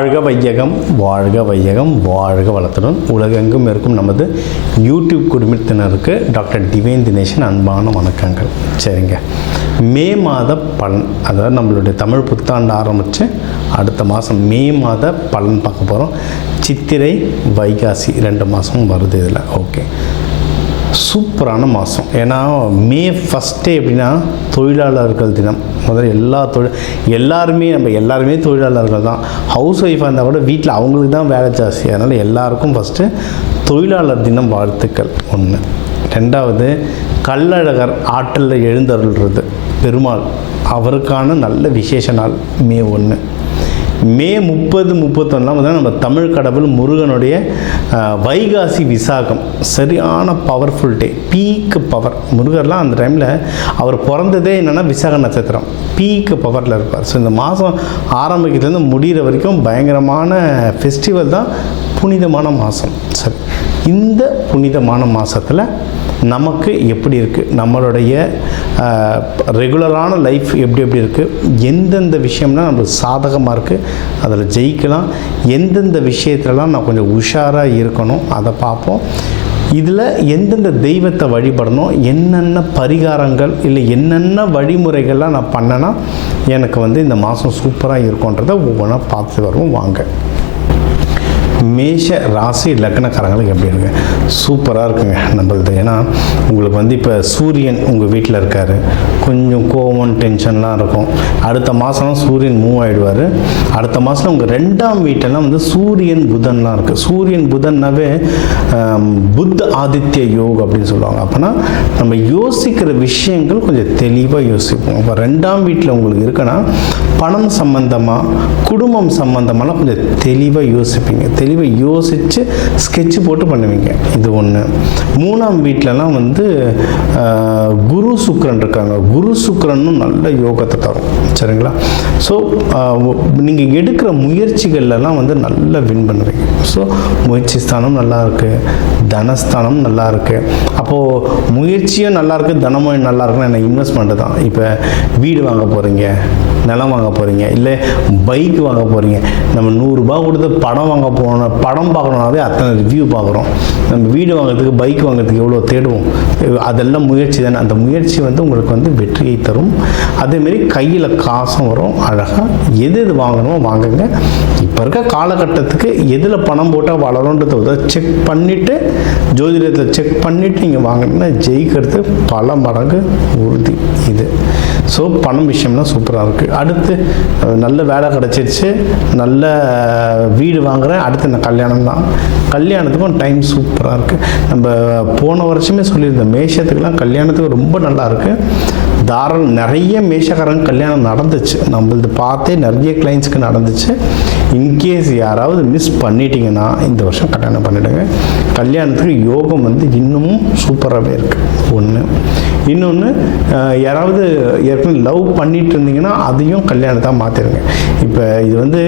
வாழ்க வையகம், வாழ்க வையகம், வாழ்க வளத்துடன் உலகெங்கும் இருக்கும் நமது யூடியூப் குடும்பத்தினருக்கு டாக்டர் டிவைன் தினேஷன் அன்பான வணக்கங்கள். சரிங்க, மே மாத பலன், அதாவது நம்மளுடைய தமிழ் புத்தாண்டு ஆரம்பித்து அடுத்த மாதம் மே மாத பலன் பார்க்க போகிறோம். சித்திரை வைகாசி 2 மாதமும் வருது இதில். ஓகே, சூப்பரான மாதம். ஏன்னா மே ஃபஸ்ட்டே எப்படின்னா தொழிலாளர்கள் தினம். முதல்ல எல்லாருமே தொழிலாளர்கள் தான். ஹவுஸ் ஒய்ஃபாக இருந்தால் கூட வீட்டில் அவங்களுக்கு தான் வேலை ஜாஸ்தி. அதனால் எல்லாருக்கும் ஃபஸ்ட்டு தொழிலாளர் தினம் வாழ்த்துக்கள் ஒன்று. ரெண்டாவது, கள்ளழகர் ஆற்றலில் எழுந்தருள்றது பெருமாள், அவருக்கான நல்ல விசேஷ நாள் மே 1. மே 30, 31 நம்ம தமிழ் கடவுள் முருகனுடைய வைகாசி விசாகம், சரியான பவர்ஃபுல் டே, பீக் பவர். முருகர்லாம் அந்த டைமில் அவர் பிறந்ததே என்னென்னா விசாக நட்சத்திரம், பீக் பவரில் இருப்பார். ஸோ இந்த மாதம் ஆரம்பிக்கிறதுலேருந்து முடிகிற வரைக்கும் பயங்கரமான ஃபெஸ்டிவல் தான், புனிதமான மாதம். சரி, இந்த புனிதமான மாதத்தில் நமக்கு எப்படி இருக்குது, நம்மளுடைய ரெகுலரான லைஃப் எப்படி இருக்குது, எந்தெந்த விஷயம்னா நம்மளுக்கு சாதகமாக இருக்குது, அதில் ஜெயிக்கலாம், எந்தெந்த விஷயத்துலலாம் நான் கொஞ்சம் உஷாராக இருக்கணும் அதை பார்ப்போம். இதில் எந்தெந்த தெய்வத்தை வழிபடணும், என்னென்ன பரிகாரங்கள் இல்லை என்னென்ன வழிமுறைகள்லாம் நான் பண்ணேன்னா எனக்கு இந்த மாதம் சூப்பராக இருக்குன்றதை ஒவ்வொன்றா பார்த்து வருவோம். வாங்க. மேஷ ராசி லக்னக்காரங்களுக்கு எப்படி இருக்குங்க? சூப்பராக இருக்குங்க நம்மளது. ஏன்னா உங்களுக்கு இப்போ சூரியன் உங்கள் வீட்டில் இருக்கார், கொஞ்சம் கோவம் டென்ஷன்லாம் இருக்கும். அடுத்த மாதம் சூரியன் மூவ் ஆகிடுவார். அடுத்த மாதம் உங்கள் 2ஆம் வீட்டெல்லாம் சூரியன் புதன்லாம் இருக்குது. சூரியன் புதன்னாவே புத்த ஆதித்ய யோக் அப்படின்னு சொல்லுவாங்க. அப்போனா நம்ம யோசிக்கிற விஷயங்கள் கொஞ்சம் தெளிவாக யோசிப்போம். இப்போ 2ஆம் வீட்டில் உங்களுக்கு இருக்குன்னா பணம் சம்பந்தமாக, குடும்பம் சம்பந்தமாலாம் கொஞ்சம் தெளிவாக யோசிப்பீங்க. தெளிவாக யோசித்து ஸ்கெட்ச் போட்டு பண்ணுவீங்க. இது ஒன்று. 3ஆம் வீட்டிலலாம் குரு சுக்கிரன் இருக்காங்க. குரு சுக்கிரனும் நல்ல யோகத்தை தரும். சரிங்களா? ஸோ நீங்கள் எடுக்கிற முயற்சிகள்லாம் நல்ல வின் பண்ணுவீங்க. ஸோ முயற்சி ஸ்தானம் நல்லா இருக்குது, தனஸ்தானம் நல்லா இருக்குது. அப்போது முயற்சியும் நல்லா இருக்குது, தனமும் நல்லா இருக்குன்னா என்ன, இன்வெஸ்ட்மெண்ட்டு தான். இப்போ வீடு வாங்க போகிறீங்க, நிலம் வாங்க போகிறீங்க, இல்லை பைக் வாங்க போகிறீங்க. நம்ம 100 ரூபா கொடுத்து படம் வாங்க போகணும், படம் பார்க்கணுன்னாவே அத்தனை ரிவ்யூ பார்க்குறோம். நம்ம வீடு வாங்குறதுக்கு, பைக் வாங்குறதுக்கு எவ்வளோ தேடுவோம். அதெல்லாம் முயற்சி தானே. அந்த முயற்சி உங்களுக்கு வெற்றியை தரும். அதேமாரி கையில் காசும் வரும். அழகாக எது வாங்கணுமோ வாங்குங்க. இப்போ இருக்க காலகட்டத்துக்கு எதில் பணம் போட்டால் வளரும்ன்றதை செக் பண்ணிவிட்டு, ஜோதிடத்தில் செக் பண்ணிவிட்டு நீங்கள் வாங்கினீங்கன்னா ஜெயிக்கிறது பல மடங்கு உறுதி. இது ஸோ பணம் விஷயம்லாம் சூப்பராக இருக்குது. அடுத்து நல்ல வேலை கிடச்சிருச்சு, நல்ல வீடு வாங்குகிறேன், அடுத்து நான் கல்யாணம் தான். கல்யாணத்துக்கும் டைம் சூப்பராக இருக்குது. நம்ம போன வருஷமே சொல்லியிருந்தோம், மேஷத்துக்கெலாம் கல்யாணத்துக்கு ரொம்ப நல்லா இருக்குது. நிறைய மேஷக்காரங்க கல்யாணம் நடந்துச்சு. நம்மளது பார்த்தே நிறைய கிளைண்ட்ஸ்க்கு நடந்துச்சு. இன்கேஸ் யாராவது மிஸ் பண்ணிட்டீங்கன்னா இந்த வருஷம் கல்யாணம் பண்ணிவிடுங்க. கல்யாணத்துக்கு யோகம் இன்னமும் சூப்பராகவே இருக்குது. ஒன்று. இன்னொன்று, யாராவது ஏற்கனவே லவ் பண்ணிட்டு இருந்தீங்கன்னா அதையும் கல்யாணத்தை மாற்றிடுங்க. இப்போ இது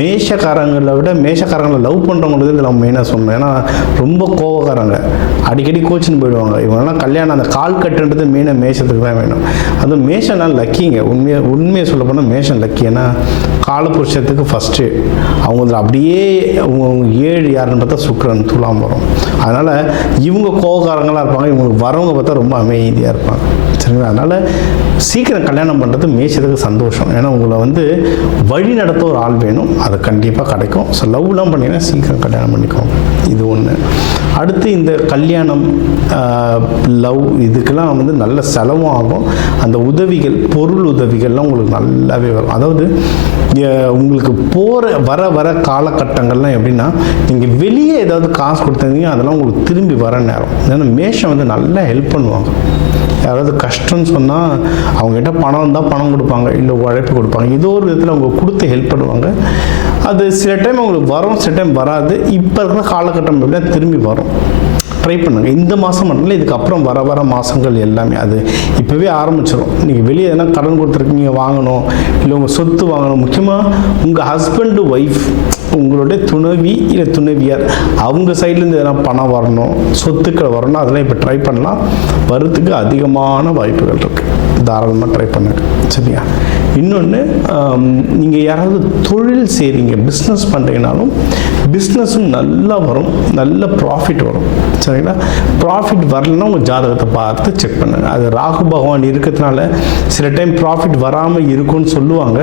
மேஷக்காரங்களை விட மேஷக்காரங்களை லவ் பண்ணுறவங்களுக்கு நம்ம மெயினாக சொல்லணும். ஏன்னா ரொம்ப கோவக்காரங்க, அடிக்கடி கோச்சின்னு போயிடுவாங்க. இவங்கெல்லாம் கல்யாணம் அந்த கால் கட்டுன்றது மெயினாக மேஷத்துக்கு தான் வேணும். அதுவும் மேஷம்லாம் லக்கிங்க. உண்மையை சொல்ல போனால் மேஷம் லக்கி. ஏன்னா காலபுருஷத்துக்கு ஃபஸ்ட்டு அவங்க அப்படியே 7 யாருன்னு பார்த்தா சுக்கிரன் துலாம் வரும். அதனால் இவங்க கோவக்காரங்களாக இருப்பாங்க. இவங்களுக்கு வரவங்க பார்த்தா ரொம்ப அமைதியாக இருப்பாங்க. சரிங்களா? அதனால் சீக்கிரம் கல்யாணம் பண்ணுறது மேஷத்துக்கு சந்தோஷம். ஏன்னா உங்களை வழி நடத்த ஒரு ஆள் வேணும், அது கண்டிப்பாக கிடைக்கும். ஸோ லவ்லாம் பண்ணிங்கன்னா சீக்கிரம் கல்யாணம் பண்ணிக்கோங்க. இது ஒன்று. அடுத்து இந்த கல்யாணம், லவ் இதுக்கெல்லாம் நல்ல செலவும் ஆகும். அந்த உதவிகள், பொருள் உதவிகள்லாம் உங்களுக்கு நல்லாவே வரும். அதாவது உங்களுக்கு வர காலகட்டங்கள்லாம் எப்படின்னா, நீங்கள் வெளியே ஏதாவது காசு கொடுத்துருந்தீங்க அதெல்லாம் உங்களுக்கு திரும்பி வர நேரம். ஏன்னா மேஷம் நல்லா ஹெல்ப் பண்ணுவாங்க. யாராவது கஷ்டம்னு சொன்னால் அவங்ககிட்ட பணம் இருந்தால் பணம் கொடுப்பாங்க, இல்லை உழைப்பு கொடுப்பாங்க. ஏதோ ஒரு விதத்தில் அவங்க கொடுத்து ஹெல்ப் பண்ணுவாங்க. அது சில டைம் அவங்களுக்கு வரும், சில டைம் வராது. இப்போ இருக்கிற காலகட்டம் எப்படின்னா திரும்பி வரும். ட்ரை பண்ணுங்கள். இந்த மாதம் மட்டும் இல்லை, இதுக்கப்புறம் வர மாதங்கள் எல்லாமே அது இப்போவே ஆரம்பிச்சிடும். நீங்கள் வெளியே எதனா கடன் கொடுத்துருக்கீங்க, வாங்கணும், இல்லை உங்கள் சொத்து வாங்கணும். முக்கியமாக உங்கள் ஹஸ்பண்டு ஒய்ஃப், உங்களுடைய துணைவி இல்லை துணைவியார், அவங்க சைட்லேருந்து எதனா பணம் வரணும், சொத்துக்கள் வரணும், அதெல்லாம் இப்போ ட்ரை பண்ணலாம். வரத்துக்கு அதிகமான வாய்ப்புகள் இருக்குது. தாராளமாக ட்ரை பண்ணுங்க. சரியா? இன்னொன்று, நீங்கள் யாராவது தொழில் செய்கிறீங்க, பிஸ்னஸ் பண்ணுறீங்கனாலும் பிஸ்னஸும் நல்லா வரும், நல்ல ப்ராஃபிட் வரும். சரிங்களா? ப்ராஃபிட் வரலன்னா உங்கள் ஜாதகத்தை பார்த்து செக் பண்ணுங்கள். அது ராகு பகவான் இருக்கிறதுனால சில டைம் ப்ராஃபிட் வராமல் இருக்கும்னு சொல்லுவாங்க.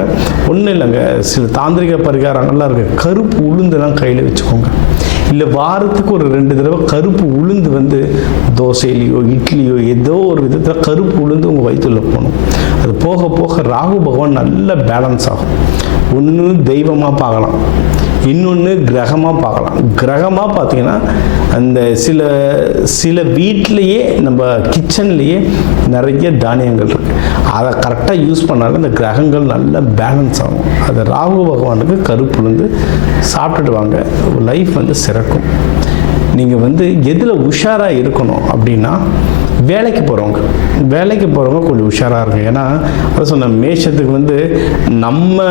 ஒன்றும் இல்லைங்க, சில தாந்திரிக பரிகாரங்கள்லாம் இருக்குது. கருப்பு உளுந்துலாம் கையில் வச்சுக்கோங்க. இல்லை வாரத்துக்கு ஒரு 2 தடவை கருப்பு உளுந்து வந்து தோசையிலையோ இட்லியோ ஏதோ ஒரு விதத்தில் கருப்பு உளுந்து உங்கள் வயிற்றுல போகணும். அது போக போக ராகு பகவான் நல்ல பேலன்ஸ் ஆகும். ஒன்று தெய்வமாக பார்க்கலாம், இன்னொன்று கிரகமாக பார்க்கலாம். கிரகமாக பார்த்தீங்கன்னா அந்த சில வீட்டிலையே நம்ம கிச்சன்லேயே நிறைய தானியங்கள் இருக்குது. அதை கரெக்டாக யூஸ் பண்ணாலும் இந்த கிரகங்கள் நல்ல பேலன்ஸ் ஆகும். அது ராகு பகவானுக்கு கருப்பு உளுந்து சாப்பிட்டுட்டு வாங்க, லைஃப் வந்து சிறக்கும். நீங்கள் வந்து எதில் உஷாராக இருக்கணும் அப்படின்னா, வேலைக்கு போகிறவங்க கொஞ்சம் உஷாராக இருக்கும். ஏன்னா அதை சொன்ன மேஷத்துக்கு வந்து நம்ம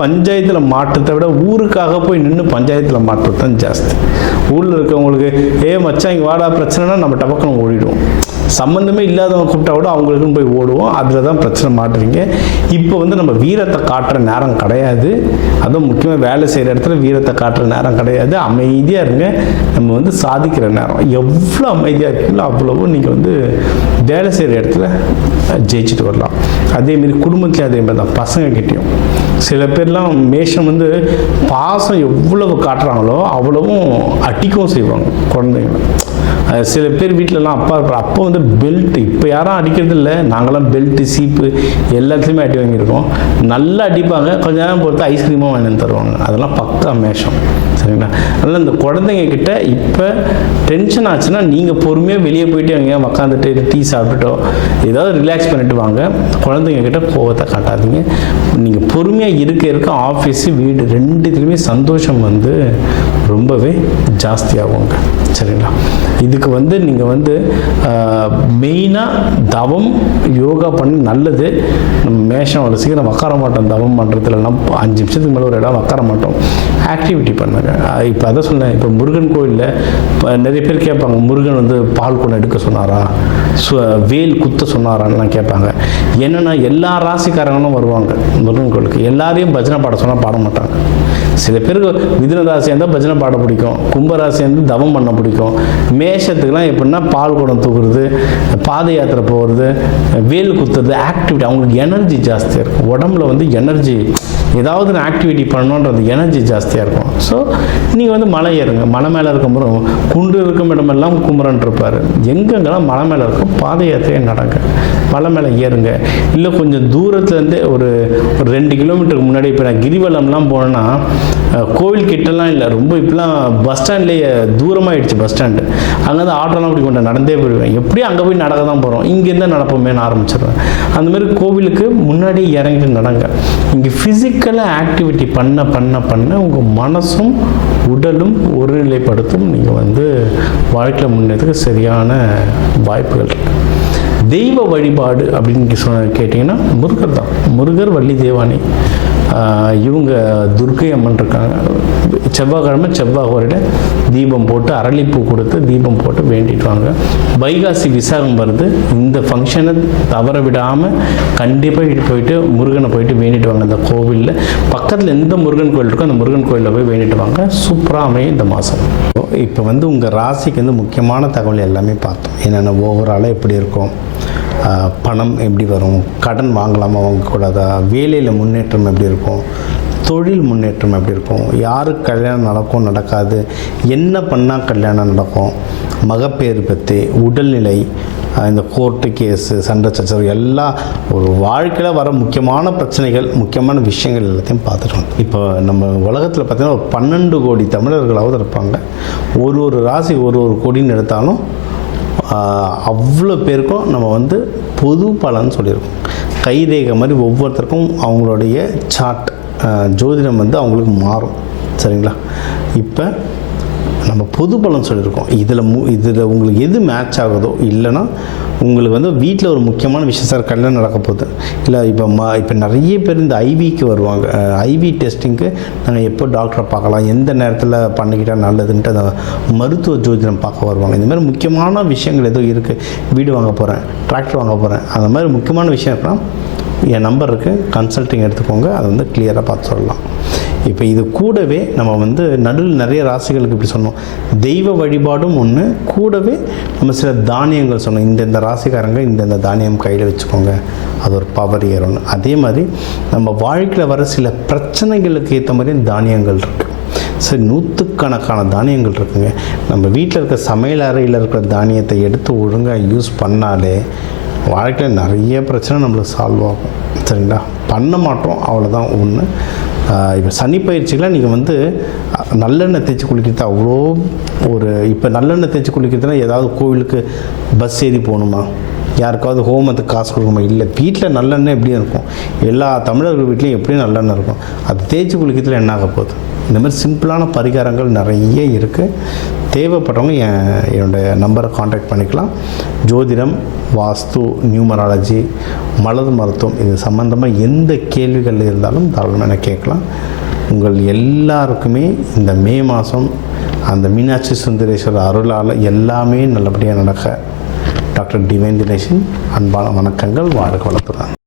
பஞ்சாயத்தில் மாற்றத்தை விட ஊருக்காக போய் நின்று பஞ்சாயத்தில் மாற்றது தான் ஜாஸ்தி. ஊரில் இருக்கவங்களுக்கு மச்சான் இங்கே வாடா பிரச்சனைனா நம்ம டபக்குன்னு ஓடிடுவோம். சம்மந்தமே இல்லாதவங்க கூப்பிட்டா கூட அவங்களுக்குன்னு போய் ஓடுவோம். அதில் தான் பிரச்சனை மாட்டுறீங்க. இப்போ வந்து நம்ம வீரத்தை காட்டுற நேரம் கிடையாது. அதுவும் முக்கியமாக வேலை செய்கிற இடத்துல வீரத்தை காட்டுற நேரம் கிடையாது. அமைதியாக இருங்க. நம்ம வந்து சாதிக்கிற நேரம். எவ்வளோ அமைதியாக இருக்கீங்களோ அவ்வளவோ நீங்கள் வந்து வேலை செய்கிற இடத்துல ஜெயிச்சுட்டு வரலாம். அதேமாரி குடும்பத்துலேயும் அதேமாதிரி தான், பசங்கக்கிட்டேயும். சில பேர்லாம் மேஷம் வந்து பாசம் எவ்வளவு காட்டுறாங்களோ அவ்வளவும் அடிக்கவும் செய்வாங்க குழந்தைங்களை. சில பேர் வீட்டிலலாம் அப்பா வந்து பெல்ட், இப்போ யாரும் அடிக்கிறது இல்லை, நாங்களாம் பெல்ட்டு சீப்பு எல்லாத்துலேயுமே அடி வாங்கியிருக்கோம். நல்லா அடிப்பாங்க, கொஞ்ச நேரம் பொறுத்து ஐஸ்கிரீமும் வாங்கி தருவாங்க. அதெல்லாம் பக்கா மேஷம். சரிங்களா? அதனால் இந்த குழந்தைங்க கிட்ட இப்போ டென்ஷன் ஆச்சுன்னா நீங்கள் பொறுமையாக வெளியே போயிட்டு அங்கே உட்காந்துட்டு டீ சாப்பிட்டுட்டோ ஏதாவது ரிலாக்ஸ் பண்ணிட்டு வாங்க. குழந்தைங்க கிட்ட கோவத்தை காட்டாதீங்க. நீங்கள் பொறுமையாக இருக்க ஆஃபீஸு வீடு ரெண்டுத்துலேயுமே சந்தோஷம் வந்து ரொம்பவே ஜாஸ்தியாகுங்க. சரிங்களா? இதுக்கு வந்து நீங்கள் வந்து மெயினாக தவம் யோகா பண்ணி நல்லது. நம்ம மேஷம் அவ்வளோ சீக்கிரம் உட்கார மாட்டோம். தவம் பண்ணுறதுலாம் 5 நிமிஷத்துக்கு மேலே ஒரு இடம் உட்கார மாட்டோம். ஆக்டிவிட்டி பண்ணுங்க. இப்போ அதை சொன்னேன். இப்போ முருகன் கோயிலில் இப்போ நிறைய பேர் கேட்பாங்க, முருகன் வந்து பால் குடம் எடுக்க சொன்னாரா, வேல் குத்த சொன்னாரான்லாம் கேட்பாங்க. என்னென்னா எல்லா ராசிக்காரங்களும் வருவாங்க முருகன் கோயிலுக்கு. எல்லாரையும் பஜனை பாட சொன்னால் பாட மாட்டாங்க. சில பேருக்கு மிதுன ராசியாக இருந்தால் பஜனை பாட பிடிக்கும், கும்பராசியாக இருந்து தவம் பண்ண பிடிக்கும். மேஷத்துக்குலாம் எப்படின்னா பால் குடம் தூக்குறது, பாத யாத்திரை போகிறது, வேல் குத்துறது, ஆக்டிவிட்டி. அவங்களுக்கு எனர்ஜி ஜாஸ்தியாக இருக்கும். உடம்புல வந்து எனர்ஜி, ஏதாவது ஒரு ஆக்டிவிட்டி பண்ணணுன்றது எனர்ஜி ஜாஸ்தியாக இருக்கும். ஸோ நீங்கள் வந்து மலை ஏறுங்க. மலை மேலே இருக்கும்போது குன்று இருக்கும் இடமெல்லாம் குமரன் இருப்பார். எங்கெங்கெல்லாம் மலை மேலே இருக்கும் பாத யாத்திரையாக நடங்க, மலை மேலே ஏறுங்க. இல்லை கொஞ்சம் தூரத்துலேருந்து ஒரு 2 கிலோமீட்டருக்கு முன்னாடி, இப்போ நான் கிரிவலம்லாம் போனேன்னா கோவில் கிட்டலாம் இல்லை, ரொம்ப இப்போலாம் பஸ் ஸ்டாண்ட்லேயே தூரமாகிடுச்சு பஸ் ஸ்டாண்டு. அங்கேருந்து ஆட்டோலாம் அப்படி கொண்டு நடந்தே போயிடுவேன். எப்படியும் அங்கே போய் நடக்க தான் போகிறோம், இங்கேருந்து நடப்போமேனு ஆரம்பிச்சிடுவேன். அந்தமாதிரி கோவிலுக்கு முன்னாடியே இறங்கிட்டு நடங்க. இங்கே ஃபிசிக்கலாக ஆக்டிவிட்டி பண்ண பண்ண பண்ண உங்கள் மனசும் உடலும் ஒருநிலைப்படுத்தும். நீங்கள் வந்து வாழ்க்கையில் முன்னேறதுக்கு சரியான வாய்ப்புகள் இருக்குது. தெய்வ வழிபாடு அப்படின்னு கேட்டிங்கன்னா முருகர் தான். முருகர், வள்ளி தேவானி, இவங்க துர்க்கை அம்மன் இருக்காங்க. செவ்வாய்க்கிழமை செவ்வாய் தீபம் போட்டு அரளிப்பூ கொடுத்து தீபம் போட்டு வேண்டிட்டு வாங்க. வைகாசி விசாகம் வருது. இந்த ஃபங்க்ஷனை தவற விடாமல் கண்டிப்பாக போயிட்டு முருகனை போயிட்டு வேண்டிட்டு வாங்க. அந்த கோவிலில் பக்கத்தில் எந்த முருகன் கோயில் இருக்கோ அந்த முருகன் கோயிலில் போய் வேண்டிட்டு வாங்க. சூப்பராக அமையும் இந்த மாதம். இப்போ வந்து உங்கள் ராசிக்கு வந்து முக்கியமான தகவல் எல்லாமே பார்த்தோம். என்னென்ன ஓவராலாக எப்படி இருக்கும், பணம் எப்படி வரும், கடன் வாங்கலாமா வாங்கக்கூடாதா, வேலையில் முன்னேற்றம் எப்படி இருக்கும், தொழில் முன்னேற்றம் எப்படி இருக்கும், யாருக்கு கல்யாணம் நடக்கும் நடக்காது, என்ன பண்ணால் கல்யாணம் நடக்கும், மகப்பேறு பற்றி, உடல்நிலை, இந்த கோர்ட்டு கேஸு, சண்டை சச்சரவு எல்லாம் ஒரு வாழ்க்கையில் வர முக்கியமான பிரச்சனைகள், முக்கியமான விஷயங்கள் எல்லாத்தையும் பார்த்துட்டோம். இப்போ நம்ம உலகத்தில் பார்த்திங்கன்னா ஒரு 12 கோடி தமிழர்களாவது இருப்பாங்க. ஒரு ராசி ஒரு கோடின்னு எடுத்தாலும் அவ்வளோ பேருக்கும் நம்ம வந்து பொது பலன்னு சொல்லியிருக்கோம். கைரேகை மாதிரி ஒவ்வொருத்தருக்கும் அவங்களுடைய சார்ட், ஜோதிடம் வந்து அவங்களுக்கு மாறும். சரிங்களா? இப்போ நம்ம பொது பலன் சொல்லியிருக்கோம். இதில் உங்களுக்கு எது மேட்ச் ஆகுதோ, இல்லைன்னா உங்களுக்கு வந்து வீட்டில் ஒரு முக்கியமான விஷயம், சார் கல்யாணம் நடக்க போகுது, இல்லை இப்போ நிறைய பேர் இந்த ஐவிக்கு வருவாங்க. ஐவி டெஸ்டிங்க்கு நாங்கள் எப்போ டாக்டரை பார்க்கலாம், எந்த நேரத்தில் பண்ணிக்கிட்டால் நல்லதுன்ட்டு அந்த மருத்துவ ஜோதிடம் பார்க்க வருவாங்க. இந்த மாதிரி முக்கியமான விஷயங்கள் ஏதோ இருக்குது, வீடு வாங்க போகிறேன், டிராக்டர் வாங்க போகிறேன், அந்த மாதிரி முக்கியமான விஷயம் இருக்கலாம், என் நம்பர் இருக்குது, கன்சல்ட்டிங் எடுத்துக்கோங்க, அதை வந்து கிளியராக பார்த்து சொல்லலாம். இப்போ இது கூடவே நம்ம வந்து நடுவில் நிறைய ராசிகளுக்கு இப்படி சொன்னோம், தெய்வ வழிபாடும் ஒன்று, கூடவே நம்ம சில தானியங்கள் சொன்னோம், இந்த ராசிக்காரங்க இந்த தானியம் கையில் வச்சுக்கோங்க, அது ஒரு பவர் ஏறும்னு. அதே மாதிரி நம்ம வாழ்க்கையில் வர சில பிரச்சனைகளுக்கு ஏற்ற மாதிரி தானியங்கள் இருக்குது. சரி, நூற்றுக்கணக்கான தானியங்கள் இருக்குங்க. நம்ம வீட்டில் இருக்க சமையல் அறையில் இருக்கிற தானியத்தை எடுத்து ஒழுங்காக யூஸ் பண்ணாலே வாழ்க்கையில் நிறைய பிரச்சனை நம்மளுக்கு சால்வ் ஆகும். சரிங்களா? பண்ண மாட்டோம், அவ்வளோதான் ஒன்று. இப்போ சனி பயிற்சிகளாக நீங்கள் வந்து நல்லெண்ணெய் தேய்ச்சி குளிக்கிறது அவ்வளோ இப்போ நல்லெண்ணெய் தேய்ச்சி குளிக்கிறதுனா ஏதாவது கோவிலுக்கு பஸ் ஏறி போகணுமா, யாருக்காவது ஹோமத்துக்கு காசு கொடுக்கணுமா? இல்லை, வீட்டில் நல்லெண்ணெய் எப்படியும் இருக்கும், எல்லா தமிழர்கள் வீட்லேயும் எப்படியும் நல்லெண்ணெய் இருக்கும், அது தேய்ச்சி குளிக்கிறதுல என்ன ஆக போகுது? இந்த மாதிரி சிம்பிளான பரிகாரங்கள் நிறைய இருக்குது. தேவைப்பட்டவங்க என்னுடைய நம்பரை காண்டாக்ட் பண்ணிக்கலாம். ஜோதிடம், வாஸ்து, நியூமராலஜி, மலர் மருத்துவம், இது சம்மந்தமாக எந்த கேள்விகள் இருந்தாலும் தாராளமாக கேட்கலாம். உங்கள் எல்லாருக்குமே இந்த மே மாதம் அந்த மீனாட்சி சுந்தரேஸ்வரர் அருளால் எல்லாமே நல்லபடியாக நடக்க டாக்டர் டிவைன் தினேஷன் அன்பான வணக்கங்கள். வாழ்க வளத்துடன்.